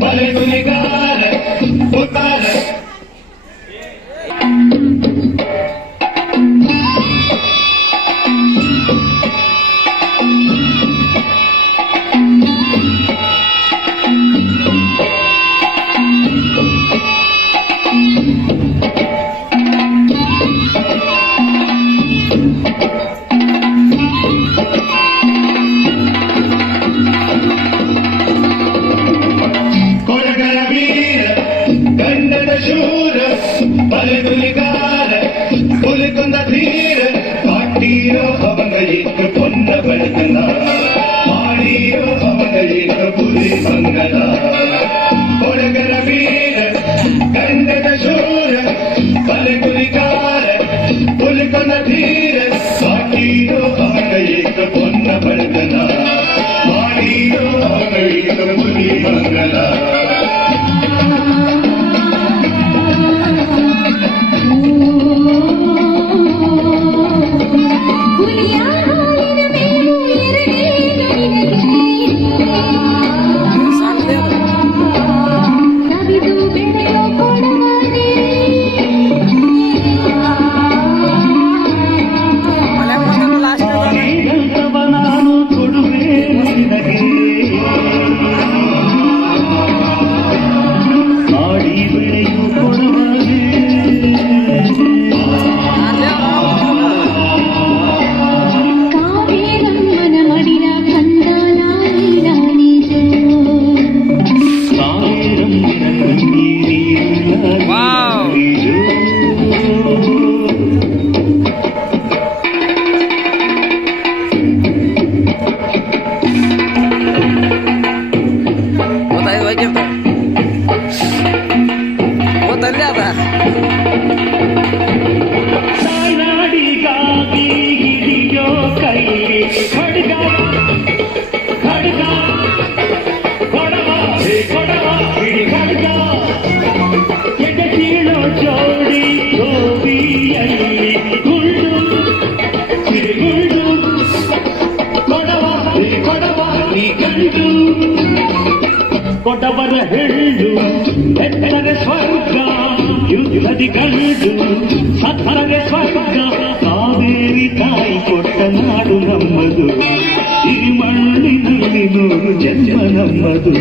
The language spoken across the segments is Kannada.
ಬಲೆಗುಲಿಗಾರ ಉತ್ತಾರ ಬಲೆಗುಲಿಗಾರ ಹುಲಿಕೊಂದ ಧೀರ ಕಾಟೀರೋ ಅವನಿಗೆ ಪೊನ್ನ ಬೆಳಕನ ಮಾಡಿರೋ ಅವನಿಗೆ ಪುಲಿ ಮಂಗನ ಕೊಡಗರ ವೀರ ಗಂಡದ ಶೂರ ಬಲೆಗುಲಿಗಾರ ಹುಲಿಕೊಂದ ಧೀರ ಕಾಟೀರೋ ಅವನಿಗೆ ಪೊನ್ನ ಬೆಳಕನ ಮಾಡಿರೋ ಅವನಿಗೆ ಪುಲಿ ಮಂಗನ ಕೊಡವರ ಹೆಳ್ಳು ಎತ್ತರೆ ಸ್ವರ್ಗ ಯುದ್ಧದಿ ಗಂಡು ಸತ್ತರೆ ಸ್ವರ್ಗ ಕಾವೇರಿ ತಾಯಿ ಕೊಟ್ಟ ನಾಡು ನಮ್ಮದು ಈ ಮಣ್ಣಿನಲ್ಲಿ ನೂರು ಜನ್ಮ ನಮ್ಮದು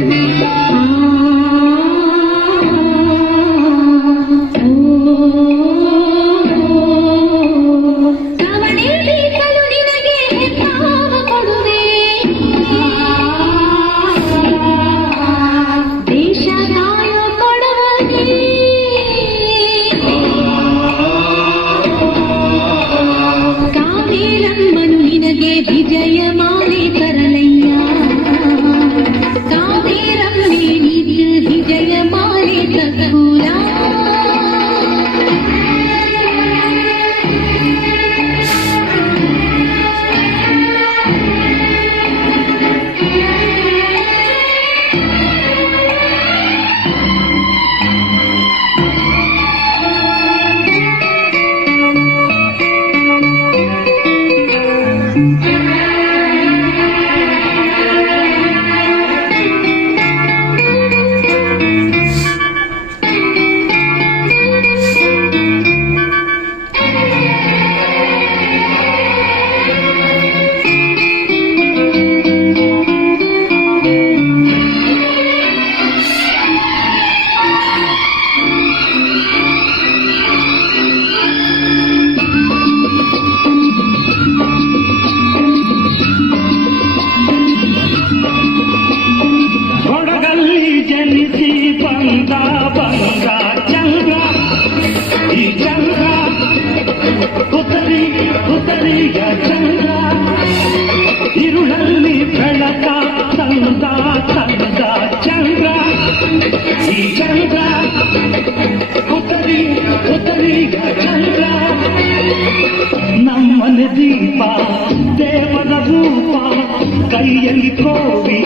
ಇರುಳಲ್ಲಿ ಬೆಳಕ ತಂದ ತಂದ ಚಂದ್ರ ಈ ಚಂದ್ರ ಉತ್ತರೀಗ ಚಂದ್ರ ನಮ್ಮನೆ ದೀಪ ದೇವರ ರೂಪ ಕೈಯಲ್ಲಿ ಕೋವಿ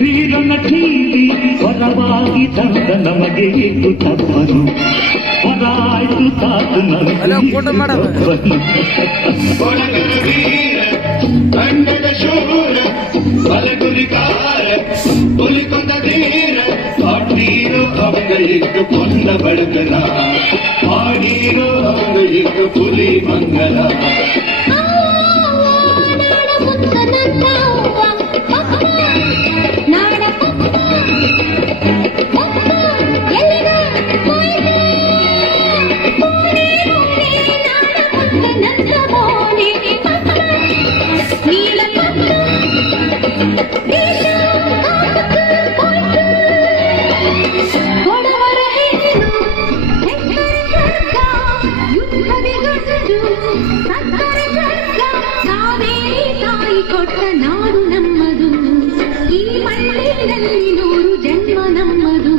ವೀರನ ಠೀವಿ ಹೊರವಾಗಿ ತಂದ ನಮಗೆ ಇಟ್ಟು ತಪ್ಪನು ಹೊರಾಯ್ತು ತಾತು ಗಂಡದ ಶೂರ ಬಲಗುಲಿಗಾರ ಹುಲಿಕೊಂದ ಧೀರ ಇಟ್ಟು ಕೊಂಡ ಬಡಗನ ಮಾಡಿರೋ ಅವನು ಇಟ್ಟು ಪುಲಿ ಮಂಗಲ ಕೊಟ್ಟ ನಾಡು ನಮ್ಮದು ಈ ಮಣ್ಣಿನಲ್ಲಿ 100 ಜನ್ಮ ನಮ್ಮದು